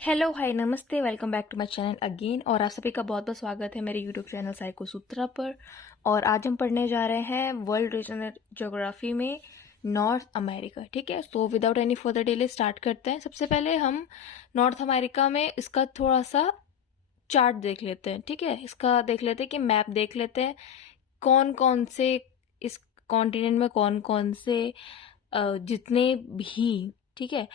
Hello hi नमस्ते welcome back to my channel again. और आप सभी का बहुत बहुत स्वागत है मेरे यूट्यूब चैनल साइको सूत्रा पर। और आज हम पढ़ने जा रहे हैं वर्ल्ड रीजनल ज्योग्राफी में नॉर्थ अमेरिका। ठीक है, so without any further delay start करते हैं। सबसे पहले हम नॉर्थ अमेरिका में इसका थोड़ा सा चार्ट देख लेते हैं। ठीक है, इसका देख लेते हैं कि मैप देख लेते हैं कौन कौन से इस कॉन्टिनेंट में कौन कौन से जितने भी, ठीक है,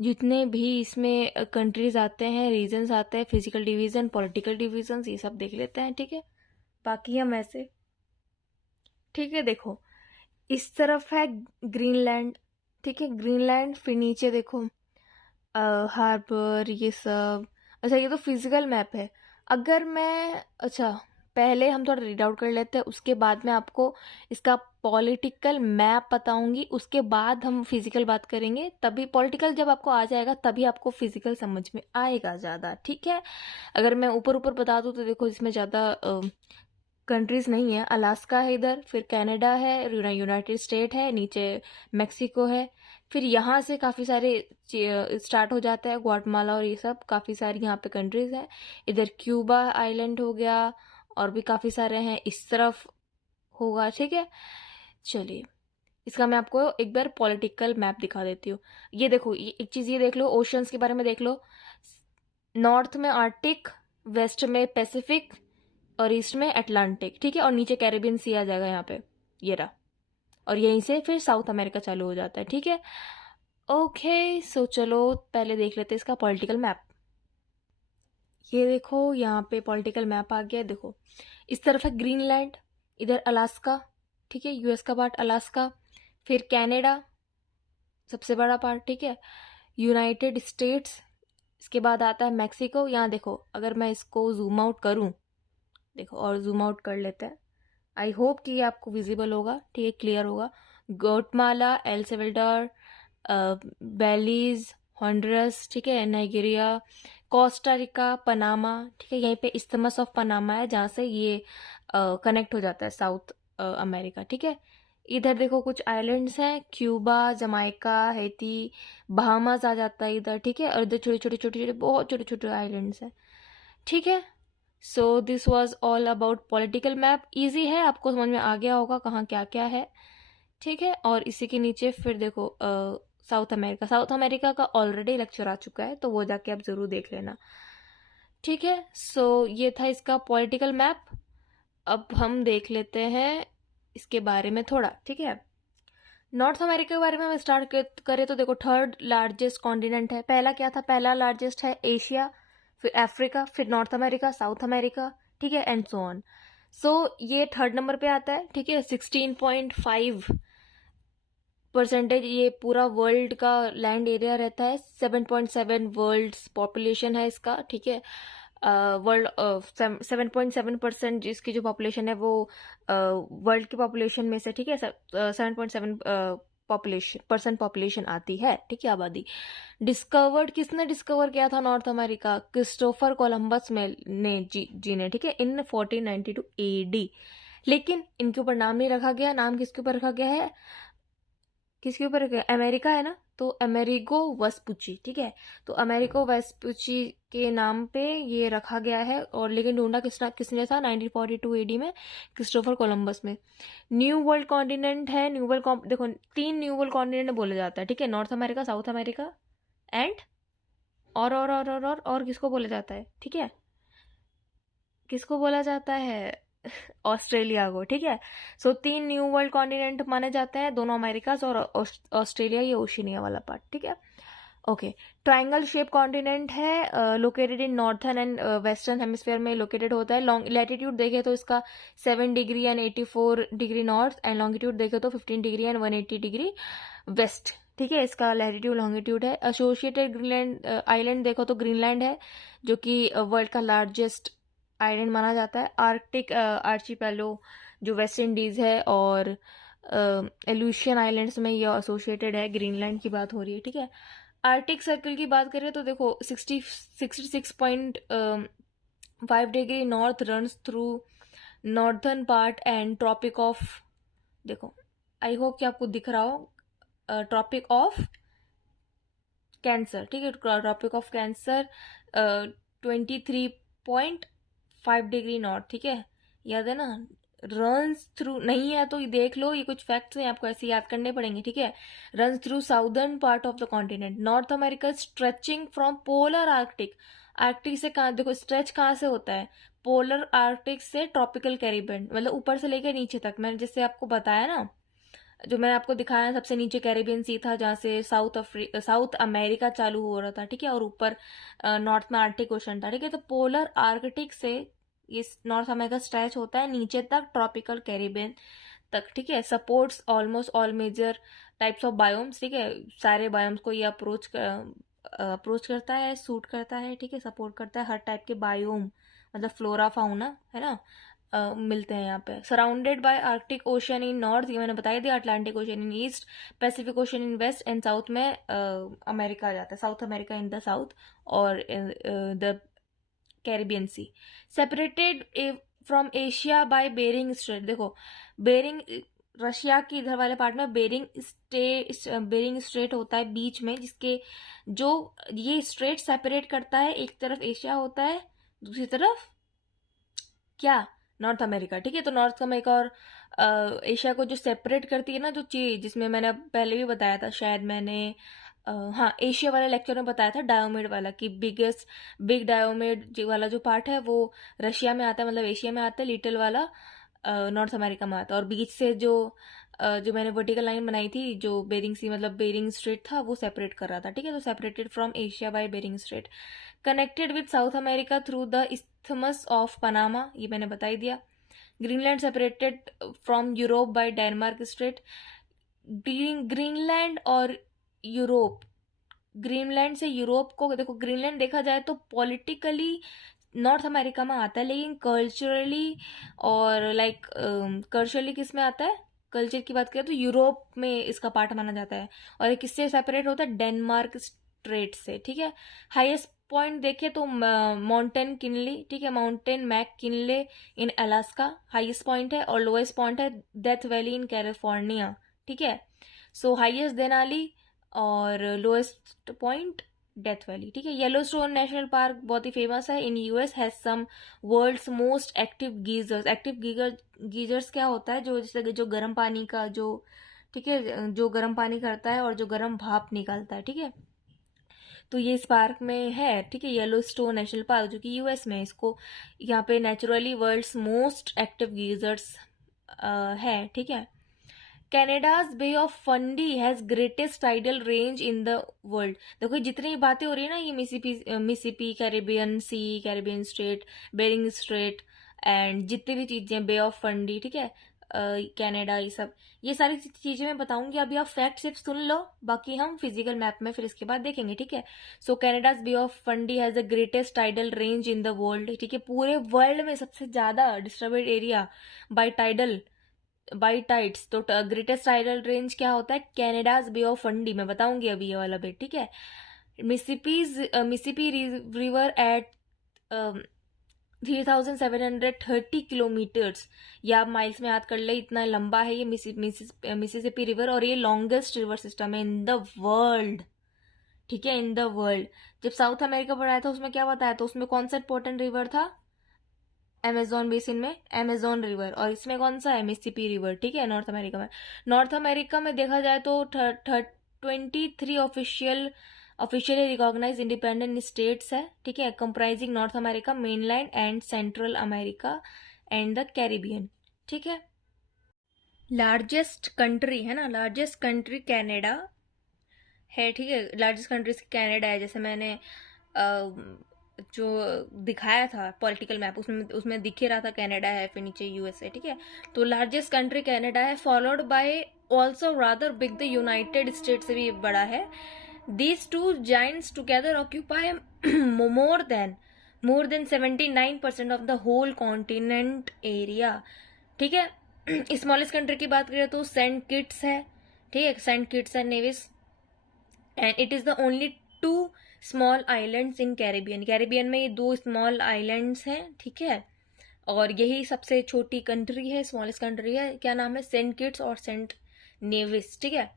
जितने भी इसमें कंट्रीज आते हैं, रीजन्स आते हैं, फिजिकल डिवीजन, पॉलिटिकल डिवीजन, ये सब देख लेते हैं। ठीक है, बाकी हम ऐसे, ठीक है, देखो इस तरफ है ग्रीनलैंड। ठीक है, ग्रीनलैंड, फिर नीचे देखो हार्बर, ये सब। अच्छा, ये तो फिजिकल मैप है। अगर मैं, अच्छा, पहले हम थोड़ा रीड आउट कर लेते हैं, उसके बाद मैं आपको इसका पॉलिटिकल मैप बताऊंगी, उसके बाद हम फिजिकल बात करेंगे। तभी पॉलिटिकल जब आपको आ जाएगा तभी आपको फिजिकल समझ में आएगा ज़्यादा। ठीक है, अगर मैं ऊपर ऊपर बता दूँ तो देखो इसमें ज़्यादा कंट्रीज नहीं है। अलास्का है इधर, फिर कनाडा है, यूनाइटेड स्टेट है, नीचे मैक्सिको है, फिर यहाँ से काफ़ी सारे स्टार्ट हो जाता है, ग्वाटेमाला और ये सब काफ़ी सारी यहाँ पे कंट्रीज हैं। इधर क्यूबा आइलैंड हो गया, और भी काफ़ी सारे हैं इस तरफ होगा। ठीक है, चलिए इसका मैं आपको एक बार पॉलिटिकल मैप दिखा देती हूँ। ये देखो, ये एक चीज़ ये देख लो, ओशंस के बारे में देख लो। नॉर्थ में आर्टिक, वेस्ट में पैसिफिक, और ईस्ट में अटलांटिक। ठीक है, और नीचे कैरेबियन सी आ जाएगा यहाँ पे, ये रहा। और यहीं से फिर साउथ अमेरिका चालू हो जाता है। ठीक है, ओके, सो चलो पहले देख लेते हैं इसका पॉलिटिकल मैप। ये देखो यहाँ पे पॉलिटिकल मैप आ गया। देखो इस तरफ है ग्रीनलैंड, इधर अलास्का, ठीक है, यूएस का पार्ट अलास्का, फिर कनाडा सबसे बड़ा पार्ट, ठीक है, यूनाइटेड स्टेट्स, इसके बाद आता है मैक्सिको। यहाँ देखो, अगर मैं इसको जूम आउट करूँ, देखो और जूम आउट कर लेते हैं, आई होप कि ये आपको विजिबल होगा, ठीक है, क्लियर होगा। ग्वाटेमाला, एल सल्वाडोर, बेलीज, हॉन्डुरस, ठीक है, नाइजीरिया, कोस्टा रिका, पनामा, ठीक है, यहीं पे इस्थमस ऑफ पनामा है जहाँ से ये कनेक्ट हो जाता है साउथ अमेरिका। ठीक है, इधर देखो कुछ आइलैंड्स हैं, क्यूबा, जमाइका, हैती, बहामास आ जाता है इधर। ठीक है, और इधर छोटे छोटे छोटे छोटे बहुत छोटे छोटे आइलैंड्स हैं। ठीक है, so this was all about political map. Easy है, आपको समझ में आ गया होगा कहाँ क्या क्या है। ठीक है, और इसी के नीचे फिर देखो साउथ अमेरिका। साउथ अमेरिका का ऑलरेडी लेक्चर आ चुका है, तो वो जाके आप ज़रूर देख लेना। ठीक है, सो ये था इसका पॉलिटिकल मैप। अब हम देख लेते हैं इसके बारे में थोड़ा। ठीक है, नॉर्थ अमेरिका के बारे में हम स्टार्ट करें तो देखो थर्ड लार्जेस्ट कॉन्टिनेंट है। पहला क्या था, पहला लार्जेस्ट है एशिया, फिर अफ्रीका, फिर नॉर्थ अमेरिका, साउथ अमेरिका, ठीक है, एंड सो ऑन। सो ये थर्ड नंबर पे आता है। ठीक है, 16.5% ये पूरा वर्ल्ड का लैंड एरिया रहता है। 7.7 वर्ल्ड पॉपुलेशन है इसका। ठीक है, वर्ल्ड 7.7% इसकी जो पॉपुलेशन है वो वर्ल्ड की पॉपुलेशन में से, ठीक है, 7.7 पॉपुलेशन आती है। ठीक है, आबादी। डिस्कवर्ड किसने डिस्कवर किया था नॉर्थ अमेरिका? क्रिस्टोफर कोलंबस में ने जी ने, ठीक है, इन 1492 एडी। लेकिन इनके ऊपर नाम नहीं रखा गया। नाम किसके ऊपर रखा गया है? किसके ऊपर रखा गया? अमेरिका है ना, तो अमेरिगो वेस्पुची। ठीक है, तो अमेरिको वेस्पुची के नाम पे ये रखा गया है। और लेकिन ढूंढा किसने था? 1942 एडी में, क्रिस्टोफर कोलंबस में। न्यू वर्ल्ड कॉन्टिनेंट है। न्यू वर्ल्ड, देखो 3 न्यू वर्ल्ड कॉन्टिनेंट बोला जाता है। ठीक है, North America, south America and और किसको बोला जाता है? ठीक है, किसको बोला जाता है? ऑस्ट्रेलिया को। ठीक है, सो 3 न्यू वर्ल्ड कॉन्टिनेंट माने जाते हैं, दोनों अमेरिकाज और ऑस्ट्रेलिया, ये ओशिनिया वाला पार्ट। ठीक है, ओके। ट्राइंगल शेप कॉन्टिनेंट है, located in northern and western hemisphere में लोकेटेड होता है। लॉन्ग लैटिट्यूड देखे तो इसका 7 degree and 84 degree north, and longitude देखे तो 15 डिग्री एंड 180 डिग्री वेस्ट। ठीक है, इसका लैटिट्यूड लॉन्गिट्यूड है। एसोसिएटेड ग्रीनलैंड आइलैंड देखो तो ग्रीनलैंड है, जो कि वर्ल्ड का लार्जेस्ट आइलैंड माना जाता है। आर्कटिक आर्चिपेलो जो वेस्ट इंडीज है, और एलुशियन आइलैंड्स में ये एसोसिएटेड है। ग्रीनलैंड की बात हो रही है। ठीक है, आर्टिक सर्कल की बात करें तो देखो 66.5 degree north runs through northern part and tropic of, देखो आई होप कि आपको दिख रहा हो, ट्रॉपिक ऑफ कैंसर, ठीक है, tropic of cancer 23.5 degree north, ठीक है, याद है ना। रन्स थ्रू, नहीं है तो ये देख लो, ये कुछ फैक्ट्स हैं आपको ऐसे याद करने पड़ेंगे, ठीक है। Runs through southern part of the continent, north America stretching from polar Arctic, Arctic से कहाँ, देखो स्ट्रेच कहाँ से होता है, पोलर आर्कटिक से ट्रॉपिकल कैरिबियन, मतलब ऊपर से लेकर नीचे तक। मैंने जैसे आपको बताया ना, जो मैंने आपको दिखाया, सबसे नीचे कैरेबियन सी था जहाँ से साउथ अमेरिका चालू हो रहा था, ठीक है, और ऊपर नॉर्थ में आर्कटिक ओशन था, ठीक है। तो पोलर आर्कटिक से ये नॉर्थ अमेरिका स्ट्रेच होता है नीचे तक ट्रॉपिकल कैरिबियन तक, ठीक है। Supports almost all major types of biomes, ठीक है, सारे बायोम्स को ये अप्रोच करता है, सूट करता है, ठीक है, सपोर्ट करता है हर टाइप के बायोम, मतलब फ्लोरा फाउना, है ना, मिलते हैं यहाँ पे। Surrounded by Arctic Ocean in north, ये मैंने बताया दिया, Atlantic Ocean in east, Pacific Ocean in west, and south में अमेरिका आ जाता है, South America in the south, और the Caribbean Sea. Separated from Asia by Bering Strait, देखो बेरिंग, रशिया के इधर वाले पार्ट में बेरिंग स्ट्रेट होता है बीच में, जिसके जो ये स्ट्रेट सेपरेट करता है, एक तरफ एशिया होता है, दूसरी तरफ क्या, नॉर्थ अमेरिका, ठीक है। तो नॉर्थ अमेरिका और एशिया को जो सेपरेट करती है ना, जो चीज, जिसमें मैंने पहले भी बताया था, शायद मैंने हाँ एशिया वाले लेक्चर में बताया था, डायोमिड वाला, कि बिग डायोमिड वाला जो पार्ट है वो रशिया में आता है, मतलब एशिया में आता है, लिटिल वाला नॉर्थ अमेरिका में आता है, और बीच से जो मैंने वर्टिकल लाइन बनाई थी, जो बेरिंग सी मतलब बेरिंग स्ट्रेट था, वो सेपरेट कर रहा था, ठीक है। तो separated from Asia by Bering Strait, connected with South America through the isthmus of Panama, ये मैंने बता ही दिया। Greenland separated from Europe by Denmark Strait, Greenland और यूरोप, ग्रीनलैंड से यूरोप को, देखो ग्रीनलैंड देखा जाए तो पॉलिटिकली नॉर्थ अमेरिका में आता है, लेकिन कल्चरली और कल्चरली किस में आता है, कल्चर की बात करें तो यूरोप में इसका पार्ट माना जाता है, और ये किससे सेपरेट होता है, डेनमार्क स्ट्रेट से, ठीक है। हाईएस्ट पॉइंट देखे तो माउंटेन किनली, ठीक है, mountain McKinley in Alaska highest point है, और लोएस्ट पॉइंट है डेथ वैली इन कैलिफोर्निया, ठीक है। सो हाईएस्ट देनाली और लोएस्ट पॉइंट डेथ वैली, ठीक है। येलोस्टोन नेशनल पार्क बहुत ही फेमस है in US, has some world's most active geysers. Active geysers क्या होता है, जो जैसे जो गर्म पानी का जो, ठीक है, जो गर्म पानी करता है और जो गर्म भाप निकालता है, ठीक है। तो ये इस पार्क में है, ठीक है, येलोस्टोन नेशनल पार्क, जो कि यूएस में, इसको यहाँ पे naturally world's most active geysers है, ठीक है। Canada's bay of Fundy has greatest tidal range in the world, देखो जितनी बातें हो रही है ना, ये Mississippi, Caribbean Sea, Caribbean strait, Bering strait, and जितनी भी चीजें, बे ऑफ फंडी, ठीक है, कनाडा, ये सारी चीजें मैं बताऊंगी, अभी आप फैक्ट सिर्फ सुन लो, बाकी हम फिजिकल मैप में फिर इसके बाद देखेंगे, ठीक है। So Canada's bay of Fundy has the greatest tidal range in the world, ठीक है, पूरे वर्ल्ड में सबसे ज्यादा डिस्टर्बेड एरिया बाय टाइड्स। तो ग्रेटेस्ट टाइडल रेंज क्या होता है, कैनेडाज बे ऑफ फंडी, मैं बताऊंगी अभी ये वाला बेट, ठीक है। मिसिसिपी रिवर एट 3730 किलोमीटर्स, या आप माइल्स में याद कर ले, इतना लंबा है ये मिसिसिपी रिवर, और ये लॉन्गेस्ट रिवर सिस्टम है इन द वर्ल्ड, ठीक है, इन द वर्ल्ड। जब साउथ अमेरिका पर आया था उसमें क्या बताया, तो उसमें कौन सा इंपॉर्टेंट रिवर था, अमेजोन बेसिन में अमेजोन रिवर, और इसमें कौन सा है, मिसिसिपी रिवर, ठीक है। नॉर्थ अमेरिका में देखा जाए तो 23 ऑफिशियली रिकॉग्नाइज इंडिपेंडेंट स्टेट्स है, ठीक है, comprising north America, mainland and central America and the Caribbean, ठीक है। लार्जेस्ट कंट्री है ना, लार्जेस्ट कंट्री कैनेडा है, ठीक है, लार्जेस्ट कंट्रीज कैनेडा है, जैसे मैंने जो दिखाया था पॉलिटिकल मैप, उसमें दिख ही रहा था कनाडा है, फिर नीचे यूएसए, ठीक है। तो लार्जेस्ट कंट्री कनाडा है, followed by also rather big the United States से भी बड़ा है। These two giants together occupy more than 79% of the whole continent area, ठीक है। स्मॉलेस्ट कंट्री की बात करें तो सेंट किट्स है, ठीक है, Saint Kitts and Nevis, and it is the only 2 small islands in Caribbean में ये 2 स्मॉल आइलैंड्स हैं, ठीक है, और यही सबसे छोटी कंट्री है, स्मॉलेस्ट कंट्री है, क्या नाम है, सेंट किट्स और सेंट नेविस, ठीक है।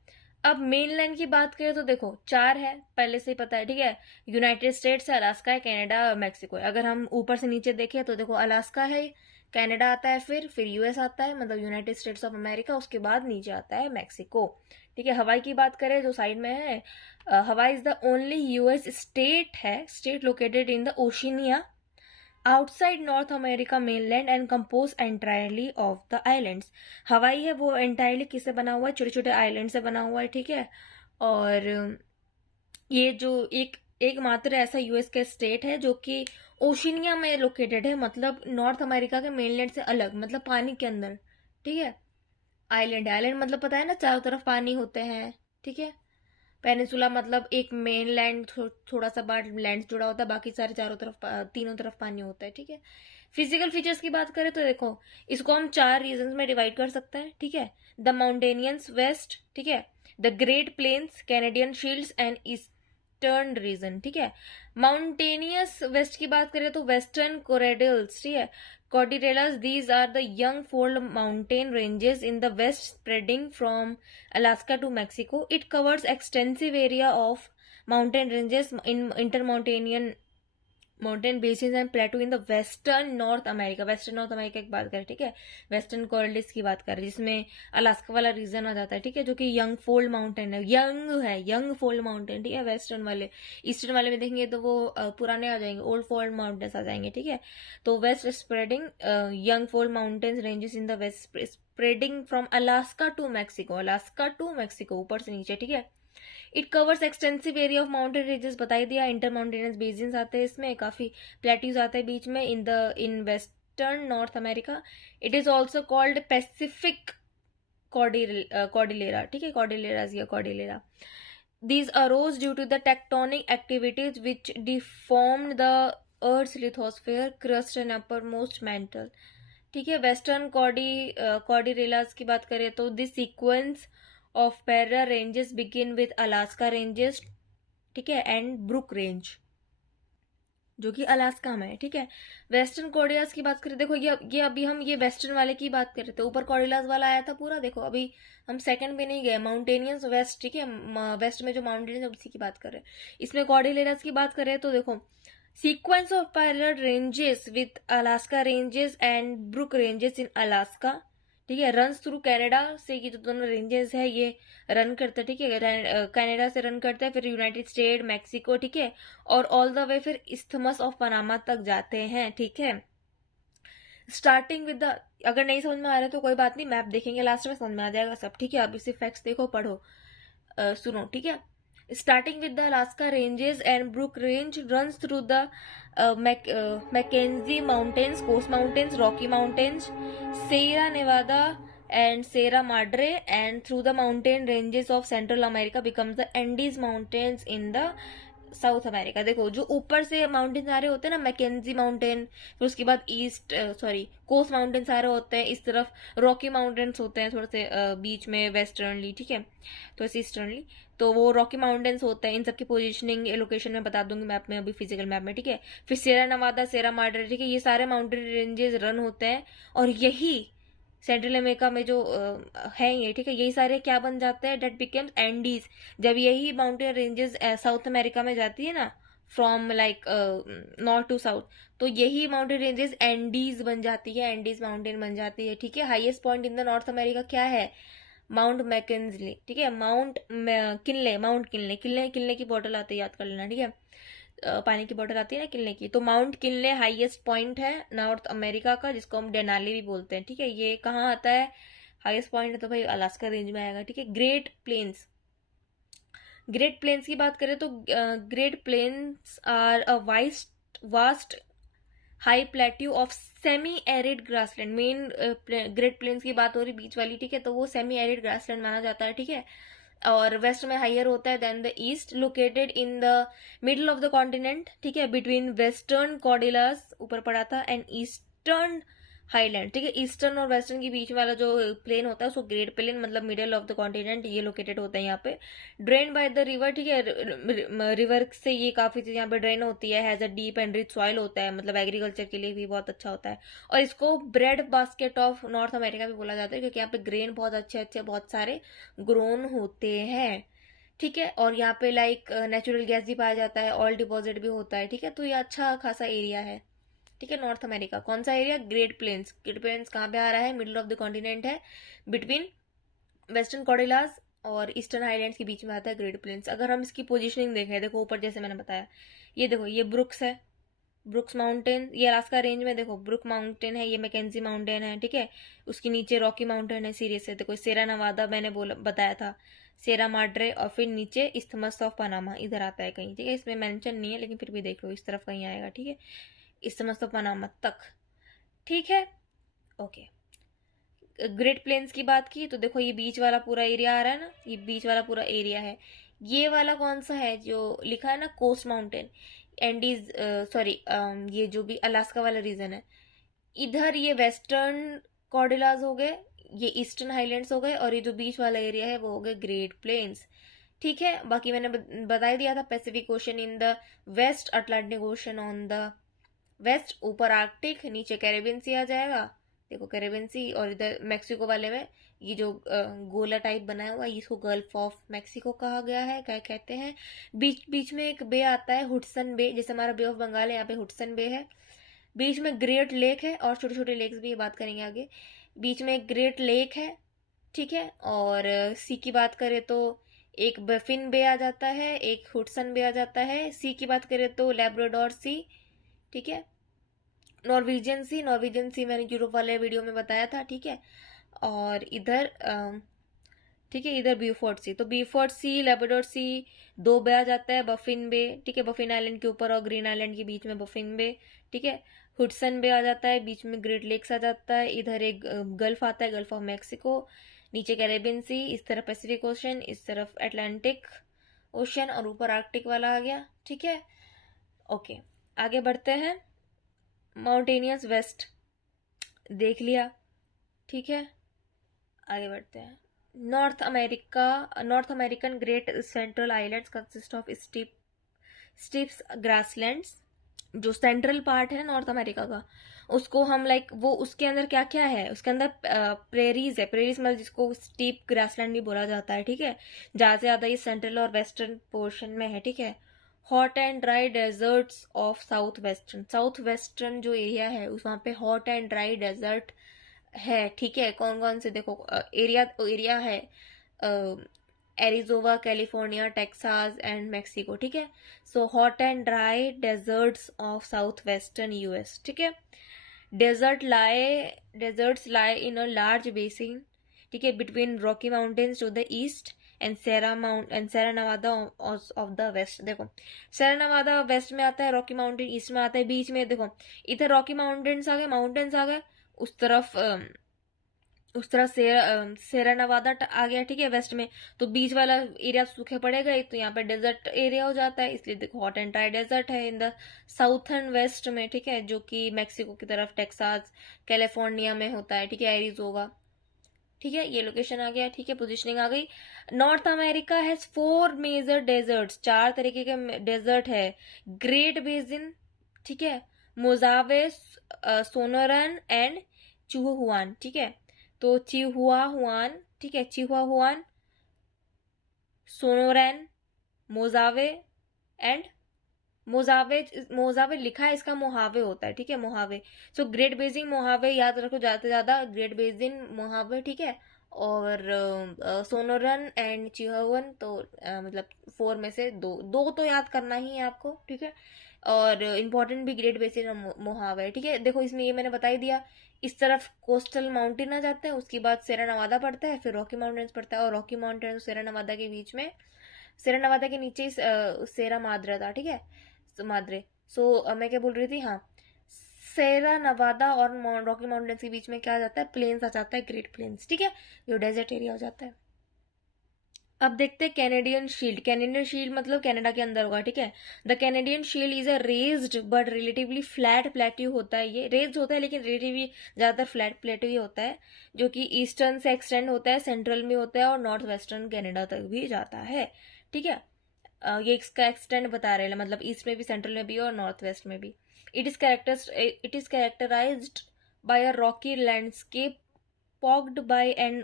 अब मेनलैंड की बात करें तो देखो 4 है, पहले से ही पता है, ठीक है। यूनाइटेड स्टेट्स है, अलास्का है, कनाडा, मैक्सिको है। अगर हम ऊपर से नीचे देखें तो देखो अलास्का है, कनाडा आता है, फिर यूएस आता है, मतलब यूनाइटेड स्टेट्स ऑफ अमेरिका, उसके बाद नीचे आता है मैक्सिको, ठीक है। हवाई की बात करें जो साइड में है, Hawaii is the only US state है, state located in the Oceania outside North America mainland and compose entirely of the islands. Hawaii है वो एंटायरली किससे बना हुआ है, छोटे छोटे आइलैंड से बना हुआ है, ठीक है। और ये जो एकमात्र ऐसा यूएस का स्टेट है जो कि ओशिनिया में लोकेटेड है, मतलब नॉर्थ अमेरिका के मेनलैंड से अलग, मतलब पानी के अंदर, ठीक है। आइलैंड आइलैंड मतलब पता है ना, चारों तरफ पानी होते हैं, ठीक है। पेनिसुला मतलब एक मेन लैंड, थोड़ा सा बार लैंड जुड़ा होता है, बाकी सारे चारों तरफ तीनों तरफ पानी होता है, ठीक है। फिजिकल फीचर्स की बात करें तो देखो इसको हम 4 रीजन में डिवाइड कर सकते हैं, ठीक है। द माउंटेनियंस वेस्ट, ठीक है, the Great Plains, Canadian shields and eastern region, ठीक है। माउंटेनियस वेस्ट की बात करें तो वेस्टर्न कोरेडल्स, ठीक है, Cordilleras, these are the young fold mountain ranges in the west spreading from Alaska to Mexico. It covers extensive area of mountain ranges in intermountainian mountain basis and प्लेटू in the western north America. Western north America की बात करें, ठीक है, western corals की बात करें, जिसमें Alaska वाला रीजन आ जाता है, ठीक है, जो कि यंग फोल्ड माउंटेन है, यंग फोल्ड माउंटेन, ठीक है। वेस्टर्न वाले, ईस्टर्न वाले में देखेंगे तो वो पुराने आ जाएंगे, ओल्ड फोल्ड माउंटेन्स आ जाएंगे, ठीक है। तो west spreading young fold mountains ranges in the west spreading from Alaska to Mexico, ऊपर से नीचे, ठीक है। It covers extensive area of mountain ranges, बता ही दिया। इंटर माउंटेनियस बेसिन्स आते हैं इसमें, काफी प्लेट्यूज आते हैं बीच में in western north America. It is also called Pacific Cordillera, ठीक है, Cordillera. These arose due to the tectonic activities which deformed the Earth's lithosphere, crust and uppermost mantle, ठीक है। वेस्टर्न कॉर्डिलेरास की बात करें तो this sequence of parallel ranges begin with Alaska ranges, ठीक है, एंड ब्रुक रेंज जो कि अलास्का में है, ठीक है। वेस्टर्न कॉर्डिलास की बात करें, देखो ये अभी हम ये वेस्टर्न वाले की बात कर रहे थे, ऊपर कॉर्डिलास वाला आया था पूरा, देखो अभी हम सेकंड पे नहीं गए, माउंटेनियस वेस्ट, ठीक है, वेस्ट में जो माउंटेन है उसी की बात कर रहे हैं। इसमें कॉर्डिलेरास की बात करें तो देखो sequence of parallel ranges with Alaska ranges and Brook ranges in Alaska, ठीक है, रन थ्रू कनाडा से, ये जो दोनों रेंजेस है ये रन करते हैं, ठीक है, कनाडा से रन करते हैं, फिर यूनाइटेड स्टेट, मैक्सिको, ठीक है, और ऑल द वे फिर इस्थमस ऑफ पनामा तक जाते हैं, ठीक है। स्टार्टिंग विद द, अगर नहीं समझ में आ रहा तो कोई बात नहीं, मैप देखेंगे लास्ट में समझ में आ जाएगा सब, ठीक है। अब इसे फैक्ट्स देखो, पढ़ो, सुनो, ठीक है। Starting with the Alaska ranges and Brook Range runs through the Mackenzie Mountains, Coast Mountains, Rocky Mountains, Sierra Nevada and Sierra Madre, and through the mountain ranges of Central America becomes the Andes Mountains in the south America. देखो जो ऊपर से mountain आ रहे होते हैं ना, McKenzie mountain, फिर उसके बाद कोस्ट माउंटेन्स आ रहे होते हैं, इस तरफ रॉकी माउंटेन्स होते हैं थोड़े से बीच में वेस्टर्नली, ठीक है, तो ऐसे ईस्टर्नली, तो वो रॉकी माउंटेन्स होते हैं। इन सबकी पोजीशनिंग लोकेशन में बता दूंगी मैप में, अभी फिजिकल मैप में, ठीक है। फिर सेरा नवादा, सेरा माड्रे, ठीक है, ये सारे माउंटेन रेंजेस रन होते हैं, और यही सेंट्रल अमेरिका में जो है ये, ठीक है, यही सारे क्या बन जाते हैं, डेट बिकेम्स एंडीज। जब यही माउंटेन रेंजेस साउथ अमेरिका में जाती है ना, from like north to south, तो यही माउंटेन रेंजेस एंडीज बन जाती है, एंडीज माउंटेन बन जाती है, ठीक है। Highest point in the North America क्या है, माउंट मैकेंजली, ठीक है, माउंट किनले की बॉटल आती है, याद कर लेना, ठीक है, पानी की बोतल आती है ना किनले की, तो माउंट किनले हाईएस्ट पॉइंट है नॉर्थ अमेरिका का, जिसको हम डेनाली भी बोलते हैं, ठीक है। ये कहाँ आता है, हाईएस्ट पॉइंट है तो भाई अलास्का रेंज में आएगा, ठीक है। ग्रेट प्लेन्स की बात करें तो Great Plains are a vast high plateau of semi arid grassland. Main Great Plains की बात हो रही बीच वाली, ठीक है, तो वो सेमी एरिड ग्रासलैंड माना जाता है, ठीक है, और वेस्ट में हाइयर होता है then the east, located in the middle of the continent, ठीक है, बिटवीन वेस्टर्न कॉर्डिलास ऊपर पड़ा था एंड ईस्टर्न हाईलैंड, ठीक है। ईस्टर्न और वेस्टर्न के बीच वाला जो प्लेन होता है उसको ग्रेट प्लेन, मतलब मिडल ऑफ द कॉन्टिनेंट, ये लोकेटेड होता है यहाँ पे। ड्रेन बाय द रिवर, ठीक है, रिवर से ये काफी चीज यहाँ पे ड्रेन होती है। Has a deep and rich soil होता है, मतलब एग्रीकल्चर के लिए भी बहुत अच्छा होता है। और इसको bread basket of North America भी बोला जाता है, क्योंकि यहाँ पे ग्रेन बहुत अच्छे अच्छे बहुत सारे ग्रोन होते हैं, ठीक है। और यहाँ पे लाइक नेचुरल गैस भी पाया जाता है, ऑयल डिपॉजिट भी होता है, ठीक है। तो ये अच्छा खासा एरिया है, ठीक है। नॉर्थ अमेरिका कौन सा area? Great Plains. Great Plains कहाँ पे आ रहा है? मिडिल ऑफ द कॉन्टिनेंट है, बिटवीन वेस्टर्न कॉर्डिलाज और ईस्टर्न हाईलैंड्स के बीच में आता है ग्रेट प्लेन्स। अगर हम इसकी पोजीशनिंग देखें, देखो ऊपर जैसे मैंने बताया, ये देखो ये ब्रुक्स है, ब्रुक्स माउंटेन, ये अलास्का रेंज में देखो ब्रुक माउंटेन है, ये मैकेंजी माउंटेन है, ठीक है। उसके नीचे रॉकी माउंटेन है, सीरियस है, देखो सेरा नवादा मैंने बताया था, सेरा माड्रे, और फिर नीचे इस्थमस ऑफ पनामा इधर आता है कहीं, ठीक है। इसमें मेंशन नहीं है लेकिन फिर भी देख लो, इस तरफ कहीं आएगा, ठीक है, इस्थमस ऑफ पनामा तक, ठीक है, ओके। ग्रेट प्लेन्स की बात की तो देखो ये बीच वाला पूरा एरिया आ रहा है ना, ये बीच वाला पूरा एरिया है। ये वाला कौन सा है जो लिखा है ना, कोस्ट माउंटेन, एंडीज, सॉरी, ये जो भी अलास्का वाला रीजन है, इधर ये वेस्टर्न कॉर्डिलाज हो गए, ये ईस्टर्न हाईलैंड्स हो गए, और ये जो बीच वाला एरिया है वो हो गए ग्रेट प्लेन्स, ठीक है। बाकी मैंने बता ही दिया था, Pacific Ocean in the west, Atlantic Ocean on the west, ऊपर आर्कटिक, नीचे कैरेबियन सी आ जाएगा, देखो कैरेबियन सी, और इधर मैक्सिको वाले में ये जो गोला टाइप बनाया हुआ है, इसको गल्फ ऑफ मैक्सिको कहा गया है, क्या कहते हैं। बीच बीच में एक बे आता है, हुडसन बे, जैसे हमारा बे ऑफ बंगाल है, यहाँ पे हुडसन बे है। बीच में ग्रेट लेक है, और छोटे छोटे लेक्स भी, बात करेंगे आगे। बीच में एक ग्रेट लेक है, ठीक है। और सी की बात करें तो एक बफिन बे आ जाता है, एक हुडसन बे आ जाता है। सी की बात करें तो लेब्राडोर सी, ठीक है। नॉर्वेजियन सी, नॉर्वेजियन सी मैंने यूरोप वाले वीडियो में बताया था, ठीक है। और इधर ठीक है, इधर ब्यूफोर्ट सी, तो ब्यूफोर्ट सी, लेब्राडोर सी, दो बे आ जाता है, बफिन बे, ठीक है, बफिन आइलैंड के ऊपर और ग्रीन आइलैंड के बीच में बफिन बे, ठीक है। हुडसन बे आ जाता है, बीच में ग्रेट लेक्स आ जाता है, इधर एक गल्फ आता है, गल्फ ऑफ मैक्सिको, नीचे कैरेबियन सी, इस तरफ पैसिफिक ओशन, इस तरफ अटलांटिक ओशन, और ऊपर आर्कटिक वाला आ गया, ठीक है, ओके। आगे बढ़ते हैं, माउंटेनियस वेस्ट देख लिया, ठीक है। आगे बढ़ते हैं, North American great central islands consist of steppes grasslands. जो सेंट्रल पार्ट है नॉर्थ अमेरिका का, उसको हम लाइक वो उसके अंदर क्या क्या है, उसके अंदर प्रेरीज है, प्रेरीज मतलब जिसको स्टीप ग्रासलैंड भी बोला जाता है, ठीक है। ज्यादा से ज्यादा ये सेंट्रल और वेस्टर्न पोर्शन में है, ठीक है। Hot and dry deserts of south western जो एरिया है उस वहाँ पे हॉट एंड ड्राई डेजर्ट है, ठीक है। कौन कौन से देखो एरिया एरिया है, Arizona, California, Texas and Mexico, ठीक है। So hot and dry deserts of south western US, ठीक है। Deserts lie in a large basin, ठीक है, between Rocky Mountains to the east and Sierra Nevada of the west. देखो Sierra Nawada waste में आता है, रॉकी माउंटेन ईस्ट में आता है, बीच में देखो इधर रॉकी माउंटेन्स आ गए, माउंटेन्स आ गए, उस तरफ सेरा नवादा आ गया, ठीक है, वेस्ट में। तो बीच वाला एरिया सूखे पड़ेगा ही, तो यहाँ पे डेजर्ट एरिया हो जाता है, इसलिए देखो हॉट एंड ड्राई डेजर्ट है इन द साउथर्न वेस्ट में, ठीक है, जो कि मैक्सिको की तरफ टेक्सास कैलिफोर्निया में होता है, ठीक है, एरिजोना, ठीक है। ये लोकेशन आ गया, ठीक है, पोजिशनिंग आ गई। North America has 4 major deserts, 4 तरीके के डेजर्ट है। ग्रेट बेसिन, ठीक है, मोजावे, सोनोरन एंड चुहुआन, ठीक है। तो चिहुआहुआन, ठीक है, चिहुआहुआन, सोनोरन, मोजावे एंड मोजावे, मोजावे लिखा है, इसका मोहावे होता है, ठीक है, Mojave. So great basin Mojave याद रखो, ज्यादा से ज्यादा ग्रेट बेसिन मोहावे, ठीक है। और सोनोरन एंड चिहुआन, तो मतलब 4 में से दो दो तो याद करना ही है आपको, ठीक है। और इम्पोर्टेंट भी ग्रेट बेसिन और मोहावे, ठीक है। देखो इसमें ये मैंने बता ही दिया, इस तरफ कोस्टल माउंटेन आ जाते हैं, उसके बाद सेरा नवादा पड़ता है, फिर रॉकी माउंटेन्स पड़ता है, और रॉकी माउंटेन और सेरा नवादा के बीच में, सेरा नवादा के नीचे सेरा माद्रा था, ठीक है, माद्रे। मैं क्या बोल रही थी, हाँ, सेरा नवादा और रॉकी माउंटेन्स के बीच में क्या आ जाता है, प्लेन्स आ जाता है, ग्रेट प्लेन्स, ठीक है, जो डेजर्ट एरिया हो जाता है। अब देखते हैं कैनेडियन शील्ड। कैनेडियन शील्ड मतलब कनाडा के अंदर होगा, ठीक है। The Canadian shield is a raised but relatively flat plateau होता है। ये रेज्ड होता है लेकिन रिलेटिवली ज्यादातर फ्लैट प्लेट्यू ही होता है, जो कि ईस्टर्न से एक्सटेंड होता है, सेंट्रल में होता है और नॉर्थ वेस्टर्न कनाडा तक भी जाता है, ठीक है। ये इसका एक्सटेंड बता रहे हैं, मतलब ईस्ट में भी, सेंट्रल में भी और नॉर्थ वेस्ट में भी। It is characterized by a rocky landscape pocked by an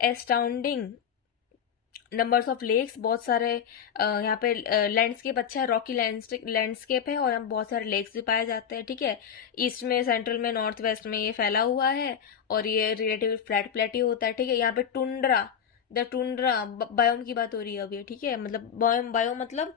astounding numbers of lakes. बहुत सारे यहाँ पे लैंडस्केप अच्छा है, रॉकी लैंडस्केप है और यहाँ बहुत सारे लेक्स भी पाए जाते हैं, ठीक है। ईस्ट में, सेंट्रल में, नॉर्थ वेस्ट में ये फैला हुआ है और ये रिलेटिव फ्लैट प्लेटी होता है, ठीक है। यहाँ पे टुंड्रा, द टुंड्रा बायोम की बात हो रही है अभी, ठीक है। मतलब बायोम मतलब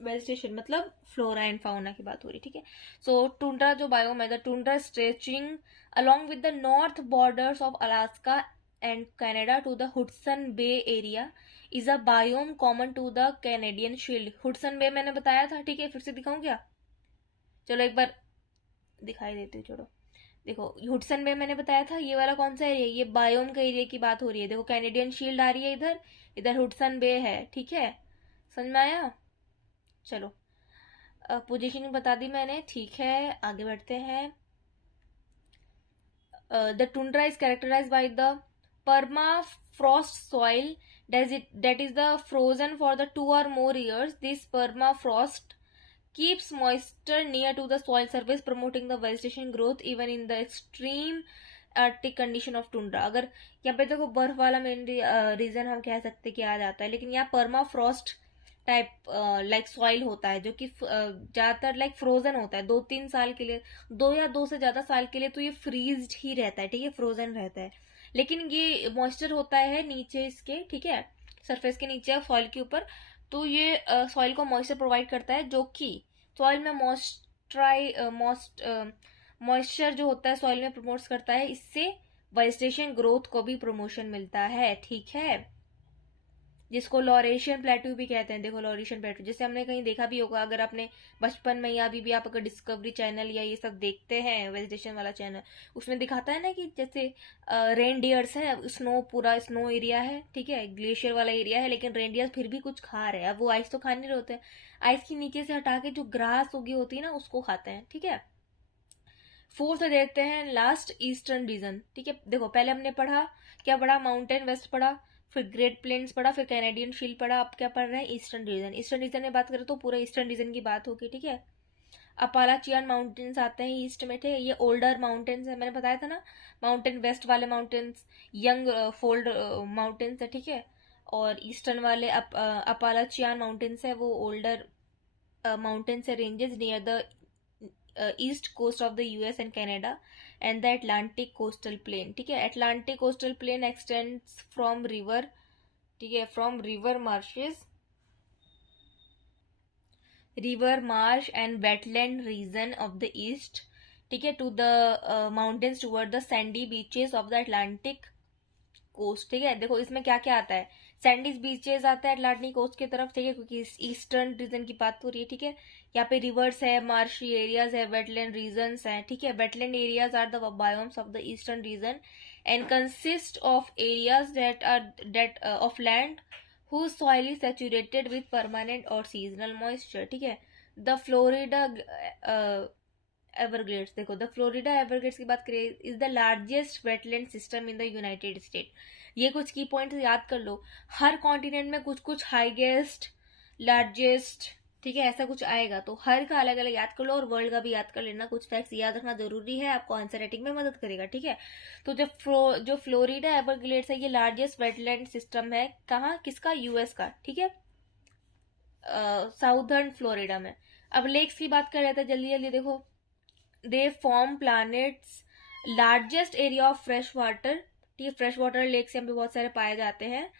वेजिटेशन, मतलब फ्लोरा एंड फाउना की बात हो रही है, ठीक है। सो टुंड्रा जो बायोम है, the tundra stretching along with the north borders of Alaska and Canada to the Hudson Bay area is a biome common to the Canadian Shield। Hudson Bay मैंने बताया था, ठीक है। फिर से दिखाऊं क्या? चलो एक बार दिखाई देती हूँ, छोड़ो। देखो हुडसन बे मैंने बताया था, ये वाला कौन सा एरिया, ये बायोम का एरिया की बात हो रही है। देखो कैनेडियन शील्ड आ रही है इधर, इधर हुडसन बे है, ठीक है। समझ में आया? चलो पोजीशनिंग बता दी मैंने, ठीक है। आगे बढ़ते हैं। The tundra is characterized by the permafrost soil that is the frozen for the 2 or more years. This permafrost keeps moisture near to the soil surface, promoting the vegetation growth even in the extreme Arctic condition of tundra. अगर यहाँ पे देखो बर्फ वाला main reason हम कह सकते कि आ जाता है, लेकिन यहाँ perma Frost type like soil होता है, जो कि ज्यादातर लाइक फ्रोजन होता है 2-3 साल के लिए, 2 या 2 से ज्यादा साल के लिए तो ये फ्रीज्ड ही रहता है, ठीक है, फ्रोजन रहता है। लेकिन ये मॉइस्चर होता है नीचे इसके, ठीक है, सरफेस के नीचे सॉइल के ऊपर, तो ये सॉइल को मॉइस्चर प्रोवाइड करता है, जो कि सॉइल में मॉइस्चर जो होता है सॉइल में प्रमोट करता है, इससे वेजिटेशन ग्रोथ को भी प्रमोशन मिलता है, ठीक है, जिसको लॉरेशियन प्लेट्यू भी कहते हैं। देखो लॉरेशियन प्लेट्यू जैसे हमने कहीं देखा भी होगा, अगर आपने बचपन में या अभी भी आप अगर डिस्कवरी चैनल या ये सब देखते हैं वेजिटेशन वाला चैनल, उसमें दिखाता है ना कि जैसे रेनडियर्स है, स्नो, पूरा स्नो एरिया है, ठीक है, ग्लेशियर वाला एरिया है, लेकिन रेनडियर्स फिर भी कुछ खा रहे हैं। अब वो आइस तो खा नहीं रहे होते हैं, आइस के नीचे से हटा के जो ग्रास उगी होती है ना उसको खाते हैं, ठीक है। फोर्थ देखते हैं लास्ट, ईस्टर्न रीजन, ठीक है। देखो पहले हमने पढ़ा, क्या पढ़ा, माउंटेन वेस्ट पढ़ा, फिर ग्रेट प्लेन्स पढ़ा, फिर कैनेडियन शील्ड पढ़ा, अब क्या पढ़ रहे हैं, ईस्टर्न रीजन। ईस्टर्न रीजन में बात करें तो पूरा ईस्टर्न रीजन की बात होगी, ठीक है। अपालाचियान माउंटेन्स आते हैं ईस्ट में, ठीक है, ये ओल्डर माउंटेन्स है, मैंने बताया था ना, माउंटेन वेस्ट वाले माउंटेन्स यंग फोल्ड माउंटेन्स है, ठीक है, और ईस्टर्न वाले अपालाचियान माउंटेन्स है, वो ओल्डर माउंटेन्स है, ranges near the east coast of the US and Canada and the Atlantic coastal plain, ठीक है। Atlantic coastal plain extends from river, ठीक है, from river marsh and wetland region of the east, ठीक है, to the mountains toward the sandy beaches of the Atlantic coast, ठीक है। देखो इसमें क्या क्या आता है, सैंडीज बीचेस आता है अटलांटिक कोस्ट की तरफ, ठीक है, क्योंकि ईस्टर्न रीजन की बात हो रही है, ठीक है। यहाँ पे रिवर्स है, मार्शी एरियाज है, वेटलैंड रीजन्स है, ठीक है। Wetland areas are the biomes of the eastern region and consist of areas that of land whose soil is saturated with permanent or seasonal moisture, ठीक है। द फ्लोरिडा एवरग्लेड्स, देखो the Florida Everglades की बात करें, is the largest wetland system in the United state. ये कुछ की point याद कर लो, हर कॉन्टिनेंट में कुछ कुछ हाईएस्ट, लार्जेस्ट, ठीक है, ऐसा कुछ आएगा, तो हर का अलग अलग याद कर लो और वर्ल्ड का भी याद कर लेना, कुछ फैक्ट्स याद रखना जरूरी है, आपको आंसर राइटिंग में मदद करेगा, ठीक है। तो जो फ्लोरिडा एवरग्लेड्स है, ये लार्जेस्ट वेटलैंड सिस्टम है, कहाँ, किसका, यूएस का, ठीक है, साउदर्न फ्लोरिडा में। अब लेक्स की बात कर रहे थे, जल्दी जल्दी देखो, they form planets largest area of fresh water, ठीक है, फ्रेश वाटर लेक्स यहाँ पे बहुत सारे पाए जाते हैं।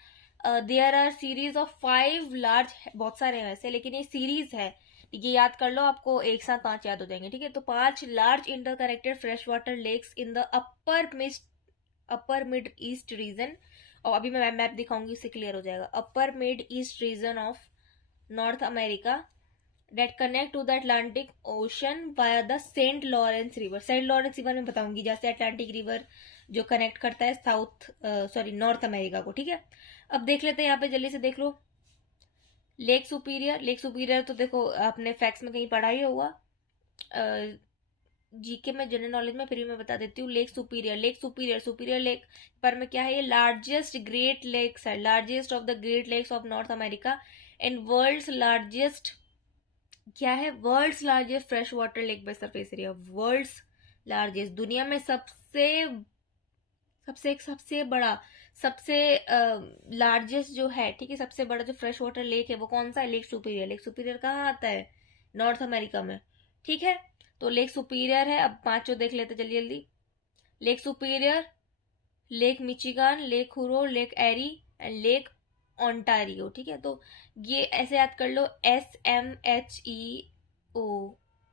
There are series of 5 large, बहुत सारे हैं वैसे, लेकिन ये सीरीज है, ये याद कर लो, आपको एक साथ 5 याद हो जाएंगे, ठीक है। तो 5 large interconnected fresh water lakes in the upper mid east region, और अभी मैं मैप दिखाऊंगी, इससे क्लियर हो जाएगा। Upper mid east region of North America that connect to the Atlantic Ocean via the Saint Lawrence river. Saint Lawrence river में बताऊंगी, जैसे अटलांटिक रिवर जो कनेक्ट करता है नॉर्थ अमेरिका को, ठीक है। अब देख लेते हैं यहाँ पे, जल्दी से देख लो। लेक सुपीरियर, लेक सुपीरियर तो देखो आपने फैक्ट्स में कहीं पढ़ा ही होगा, जीके में, जनरल नॉलेज में, फिर भी मैं बता देती हूँ। Lake Superior, lake Superior, Superior lake पर में क्या है, ये लार्जेस्ट ग्रेट लेक्स है, largest of the Great Lakes of North America and world's largest, क्या है, world's largest fresh water lake by surface area, world's largest, दुनिया में सबसे सबसे सबसे बड़ा, सबसे लार्जेस्ट जो है, ठीक है, सबसे बड़ा जो फ्रेश वाटर लेक है वो कौन सा है, लेक सुपीरियर। लेक सुपीरियर कहाँ आता है, नॉर्थ अमेरिका में, ठीक है। तो लेक सुपीरियर है। अब पांचों देख लेते जल्दी जल्दी। Lake Superior, Lake Michigan, Lake Huron, Lake Erie and Lake Ontario, ठीक है। तो ये ऐसे याद कर लो, SMHEO,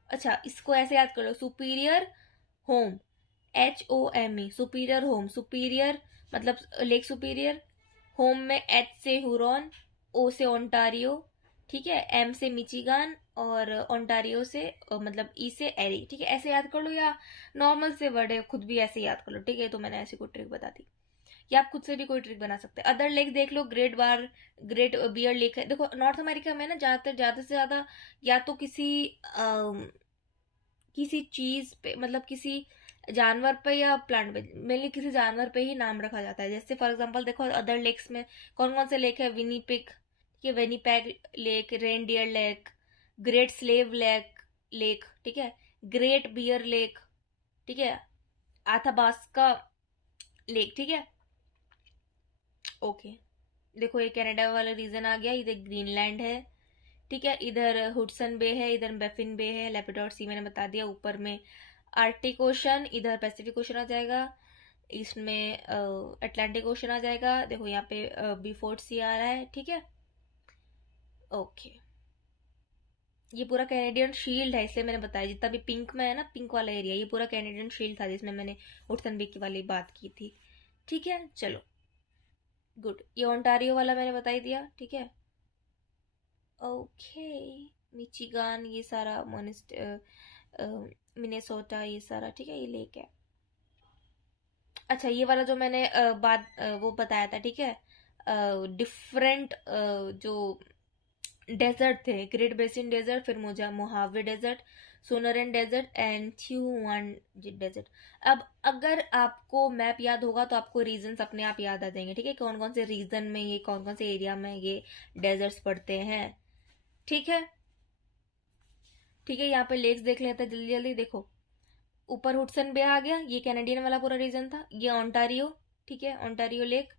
अच्छा इसको ऐसे याद कर लो, Superior home, HOME, Superior home, Superior मतलब लेक सुपीरियर, होम में H से हुरॉन, O से ओंटारियो, ठीक है, M से मिचिगान और ओंटारियो से मतलब E से एरी, ठीक है। ऐसे याद कर लो, या नॉर्मल से वर्ड है, खुद भी ऐसे याद कर लो, ठीक है। तो मैंने ऐसी कोई ट्रिक बता दी, या आप खुद से भी कोई ट्रिक बना सकते हैं। अदर लेक देख लो, ग्रेट बियर लेक है। देखो नॉर्थ अमेरिका में ना ज्यादातर, ज्यादा से ज्यादा या तो किसी चीज पे, मतलब किसी जानवर पे या प्लांट पे, मेनली किसी जानवर पे ही नाम रखा जाता है। जैसे फॉर एग्जांपल देखो अदर लेक्स में कौन कौन से लेक है, विनीपिग, ठीक है, Winnipeg lake, reindeer lake, great slave lake, ठीक है, ग्रेट बियर लेक, ठीक है, आथाबास्का लेक, ठीक है, ओके। देखो ये कनाडा वाला रीजन आ गया, इधर ग्रीनलैंड है, ठीक है, इधर हुडसन बे है, इधर बेफिन बे है, लेपिडोर सी मैंने बता दिया, ऊपर में आर्टिक ओशन, इधर पैसिफिक ओशन आ जाएगा, ईस्ट में अटलांटिक ओशन आ जाएगा। देखो यहाँ पे बीफोर्ट सी आ रहा है, ठीक है, ओके। ये पूरा कैनेडियन शील्ड है, इसलिए मैंने बताया, जितना भी पिंक में है ना, पिंक वाला एरिया, ये पूरा कैनेडियन शील्ड था जिसमें मैंने हुडसन बे की वाली बात की थी, ठीक है। चलो गुड, ये ओंटारियो वाला मैंने बता ही दिया, ठीक है, ओके। मिचिगान ये सारा, मिनेसोटा ये सारा, ठीक है, ये लेक है। अच्छा ये वाला जो मैंने वो बताया था, ठीक है, डिफरेंट जो डेजर्ट थे, ग्रेट बेसिन डेजर्ट, फिर Mojave Desert, Sonoran Desert and Chihuahuan Desert. अब अगर आपको मैप याद होगा तो आपको रीजन्स अपने आप याद आ जाएंगे, ठीक है, कौन कौन से रीजन में ये, कौन कौन से एरिया में ये डेजर्ट्स पड़ते हैं, ठीक है। ठीक है, यहाँ पे लेक्स देख लेते हैं जल्दी जल्दी। देखो ऊपर हुडसन बे आ गया, ये कैनेडियन वाला पूरा रीजन था, ये ओंटारियो, ठीक है, ओंटारियो लेक।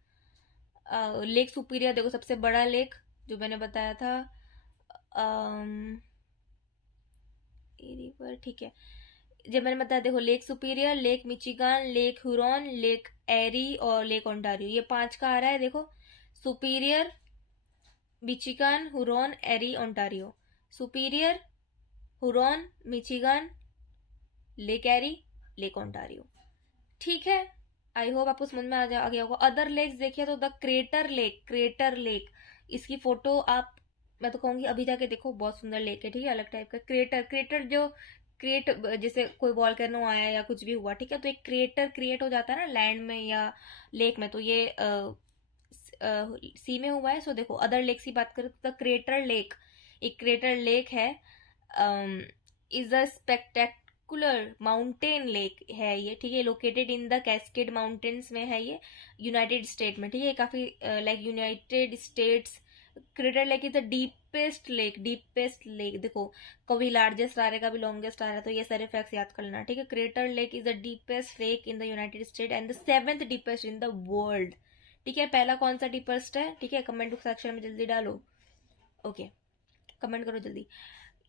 लेक सुपीरियर देखो सबसे बड़ा लेक जो मैंने बताया था, रिवर, ठीक है, जब मैंने बताया देखो, Lake Superior, Lake Michigan, Lake Huron, Lake Erie और लेक ओंटारियो, ये पांच का आ रहा है। देखो सुपीरियर, मिचिगान, हुरॉन, एरी, ओंटारियो, सुपीरियर, हुरॉन, मिचिगान, लेक एरी, लेक ओंटारियो, ठीक है। आई होप आपको समझ में आ गया होगा। अदर लेक्स देखिए तो the crater lake, crater lake, इसकी फोटो आप, मैं तो कहूंगी अभी जाके देखो, बहुत सुंदर लेक है, ठीक है, अलग टाइप का। क्रेटर, क्रेटर जो क्रिएट, जैसे कोई वॉल्केनो आया या कुछ भी हुआ, ठीक है, तो एक क्रिएटर क्रिएट हो जाता है ना लैंड में या लेक में, तो ये सी में हुआ है। सो देखो अदर लेक की बात करें तो द क्रेटर लेक, एक क्रेटर लेक है, is a spectacular mountain lake है ये, ठीक है, located in the cascade mountains में है ये, यूनाइटेड स्टेट में, ठीक है, काफी like United states. Crater lake is the deepest lake, deepest lake, देखो कभी लार्जेस्ट आ रहा है कभी लॉन्गेस्ट आ रहा है, तो ये सारे फैक्ट्स याद कर लेना, ठीक है। Crater lake is the deepest lake in the United state and the 7th deepest in the world, ठीक है। पहला कौन सा डीपेस्ट है, ठीक है, कमेंट सेक्शन में जल्दी डालो, ओके, कमेंट करो जल्दी।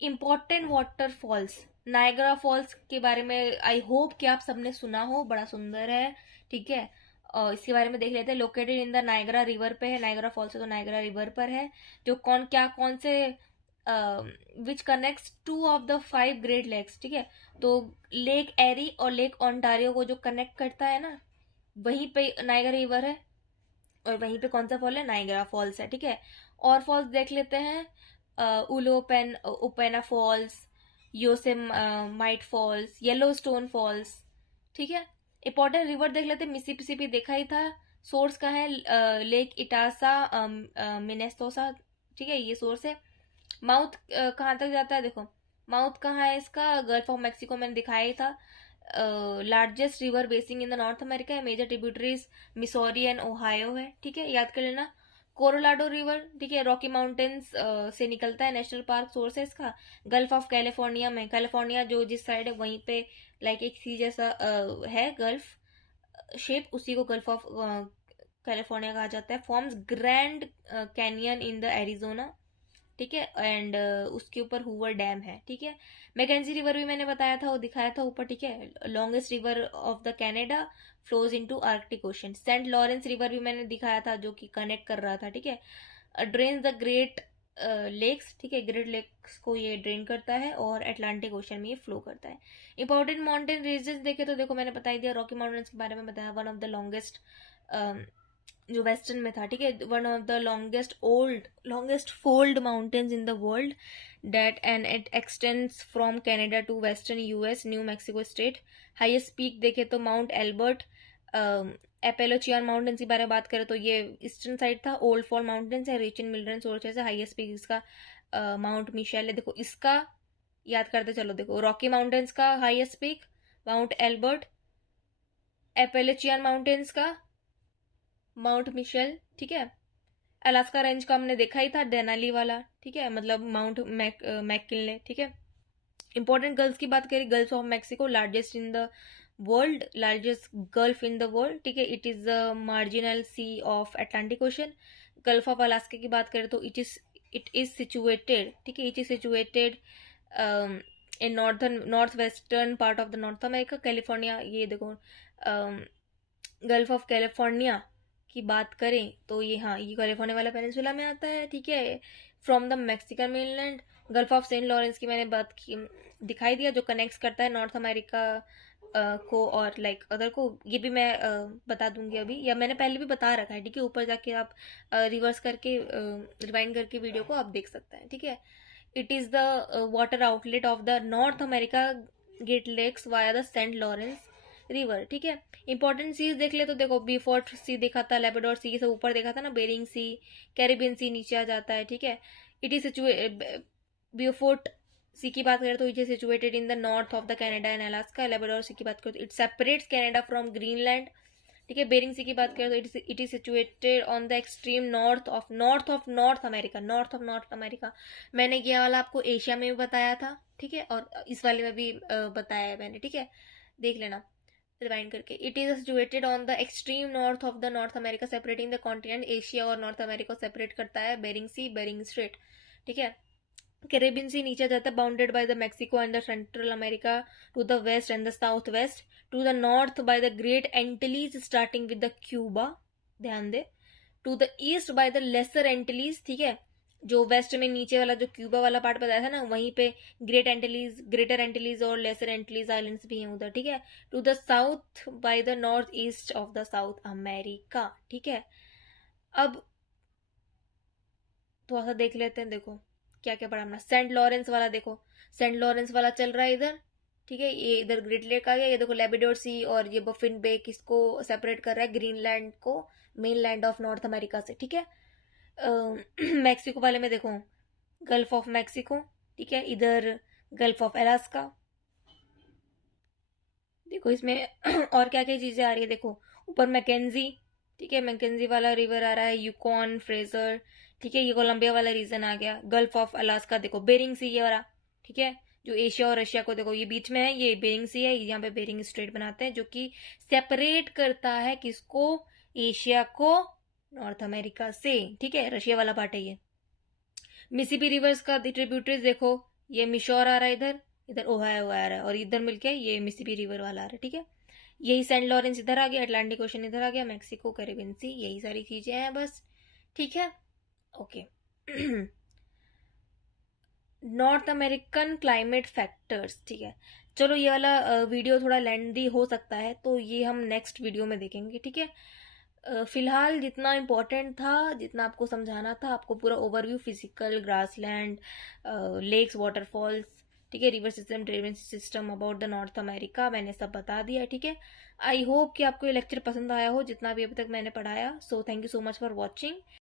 इम्पोर्टेंट वाटरफॉल्स, नायग्रा फॉल्स के बारे में आई होप कि आप सबने सुना हो, बड़ा सुंदर है, ठीक है। और इसके बारे में देख लेते हैं। Located in the Niagara river पे है, नायग्रा फॉल्स है तो नायग्रा रिवर पर है, जो कौन से which connects 2 of the 5 Great Lakes, ठीक है। तो लेक एरी और लेक ओंटारियो को जो कनेक्ट करता है ना, वहीं पे नायग्रा रिवर है, और वहीं पे कौन सा फॉल है, नायग्रा फॉल्स है, ठीक है। और फॉल्स देख लेते हैं, उपेना Falls, Yosemite Falls, Yellowstone Falls, ठीक है। इंपॉर्टेंट रिवर देख लेते हैं, मिसिसिपी देखा ही था, सोर्स कहाँ है? लेक इटासा मिनेसोटा, ठीक है, ये सोर्स है। माउथ कहाँ तक जाता है? देखो माउथ कहाँ है इसका? गल्फ ऑफ मैक्सिको मैंने दिखाया ही था। Largest river basin in the North America है। Major tributaries Missouri and Ohio है, ठीक है, याद कर लेना। कोलोराडो रिवर, ठीक है, रॉकी माउंटेन्स से निकलता है, नेशनल पार्क सोर्स है इसका। गल्फ ऑफ कैलिफोर्निया में, कैलिफोर्निया जो जिस साइड है वहीं पे लाइक एक सी जैसा है गल्फ शेप, उसी को गल्फ ऑफ कैलिफोर्निया कहा जाता है। Forms grand canyon in the Arizona, ठीक है, एंड उसके ऊपर हुवर डैम है, ठीक है। मैकेंजी रिवर भी मैंने बताया था, वो दिखाया था ऊपर, ठीक है, longest river of the Canada, flows into Arctic Ocean. Saint Lawrence river भी मैंने दिखाया था, जो कि कनेक्ट कर रहा था, ठीक है। ड्रेन्स द ग्रेट लेक्स, ठीक है, ग्रेट लेक्स को ये ड्रेन करता है और अटलांटिक ओशन में ये फ्लो करता है। इंपॉर्टेंट माउंटेन रेंजेस देखे तो देखो मैंने बता ही दिया, रॉकी माउंटेन्स के बारे में बताया, वन ऑफ द लॉन्गेस्ट जो वेस्टर्न में था, ठीक है, one of the longest fold mountains in the world that and it extends from Canada to western US, New Mexico state. Highest peak देखे तो माउंट एल्बर्ट। एपेलोचियन माउंटेन्स के बारे में बात करें तो ये ईस्टर्न साइड था। ओल्ड फॉल माउंटेन्स है, रिच इन मिल्ड्रन सोर्सेस है। हाईएस्ट पीक इसका माउंट मिशेल है। देखो इसका याद करते चलो, देखो रॉकी माउंटेन्स का highest peak Mount Elbert, Appalachian Mountains का माउंट मिशेल, ठीक है। अलास्का रेंज का हमने देखा ही था, डेनाली वाला, ठीक है, मतलब माउंट मैककिनले, ठीक है। इंपॉर्टेंट गल्फ की बात करें, Gulf of Mexico largest in the world, largest gulf in the world, ठीक है, it is the marginal sea of Atlantic Ocean. Gulf of Alaska की बात करें तो इट इज सिचुएटेड, ठीक है, it is situated in north western part of the North America. California, ये देखो गल्फ ऑफ कैलिफोर्निया की बात करें तो ये, हाँ, ये कैलिफोर्निया वाला पेनिनसुला में आता है, ठीक है, from the Mexican mainland. Gulf of Saint Lawrence की मैंने बात की, दिखाई दिया, जो कनेक्ट करता है नॉर्थ अमेरिका को और लाइक अदर को, ये भी मैं बता दूंगी अभी, या मैंने पहले भी बता रखा है, ठीक है, ऊपर जाके आप रिवर्स करके रिवाइंड करके वीडियो को आप देख सकते हैं, ठीक है। It is the water outlet of the North America Great Lakes via the Saint Lawrence river, ठीक है। इंपॉर्टेंट सीज देख ले तो देखो, बीफोर्ट सी देखा था, लेबेडोर सी से ऊपर देखा था ना, बेरिंग सी, कैरिबियन सी नीचे आ जाता है, ठीक है। इट इज बीफोर्ट सी की बात करें तो it is situated in the north of the Canada and Alaska. Labrador Sea की बात करें तो it separates Canada from Greenland, ठीक है। बेरिंग सी की बात करें तो it is situated on the extreme north of North America, north of North America. मैंने ये वाला आपको एशिया में भी बताया था, ठीक है, और इस वाले में भी बताया है मैंने, ठीक है, देख लेना रिवाइंड करके। It is situated on the extreme north of the North America, separating the continent. Asia और नॉर्थ अमेरिका को सेपरेट करता है बेरिंग सी, बेरिंग स्ट्रेट, ठीक है। कैरेबियन सी नीचे जाता है, bounded by the Mexico and the Central America to the west and the south west, to the north by the Great Antilles starting with the Cuba, ध्यान दे, to the east by the Lesser Antilles, ठीक है, जो waste में नीचे वाला जो Cuba वाला पार्ट बताया था ना, वहीं पे ग्रेटर एंटिलीज और लेसर एंटिलीज आइलैंड्स भी हैं उधर, ठीक है। To the south by the north east of the South America, ठीक है। अब थोड़ा सा देख लेते हैं, देखो क्या क्या पढ़ा हमने। सेंट लॉरेंस वाला देखो, सेंट लॉरेंस वाला चल रहा है इधर, ठीक है, ये इधर ग्रेट लेक आ गया, ये देखो लेबेडोर सी और ये बफिन बे किसको सेपरेट कर रहा है, ग्रीनलैंड को main land of North America से, ठीक है। मैक्सिको वाले में देखो गल्फ ऑफ मैक्सिको, ठीक है, इधर गल्फ ऑफ अलास्का, देखो इसमें और क्या क्या चीजें आ रही है, देखो ऊपर मैकेंजी, ठीक है, मैकेंजी वाला रिवर आ रहा है, यूकॉन, फ्रेजर, ठीक है, ये कोलंबिया वाला रीजन आ गया। गल्फ ऑफ अलास्का देखो बेरिंग सी ये वाला, ठीक है, जो एशिया और रशिया को देखो ये बीच में है, ये बेरिंग सी है, यहाँ पे बेरिंग स्ट्रेट बनाते हैं, जो कि सेपरेट करता है किसको, एशिया को नॉर्थ अमेरिका से, ठीक है, रशिया वाला पार्ट है ये। मिसिसिपी रिवर्स का ट्रिब्यूटरीज देखो, ये मिशोर आ रहा है इधर, इधर ओहायो आ रहा है, और इधर मिलके ये मिसिसिपी रिवर वाला आ रहा है, ठीक है। यही सेंट लॉरेंस इधर आ गया, अटलांटिक ओशन इधर आ गया, मैक्सिको, कैरेबियन सी, यही सारी चीजें हैं बस, ठीक है, okay. North American climate factors, ठीक है, चलो ये वाला वीडियो थोड़ा लेंथी हो सकता है, तो ये हम नेक्स्ट वीडियो में देखेंगे, ठीक है। फिलहाल जितना इम्पोर्टेंट था, जितना आपको समझाना था, आपको पूरा overview, physical, grassland, lakes, waterfalls, ठीक है, river system, drainage system about the North America, मैंने सब बता दिया। ठीक है, आई होप कि आपको ये लेक्चर पसंद आया हो जितना भी अभी तक मैंने पढ़ाया। So thank you so much for watching.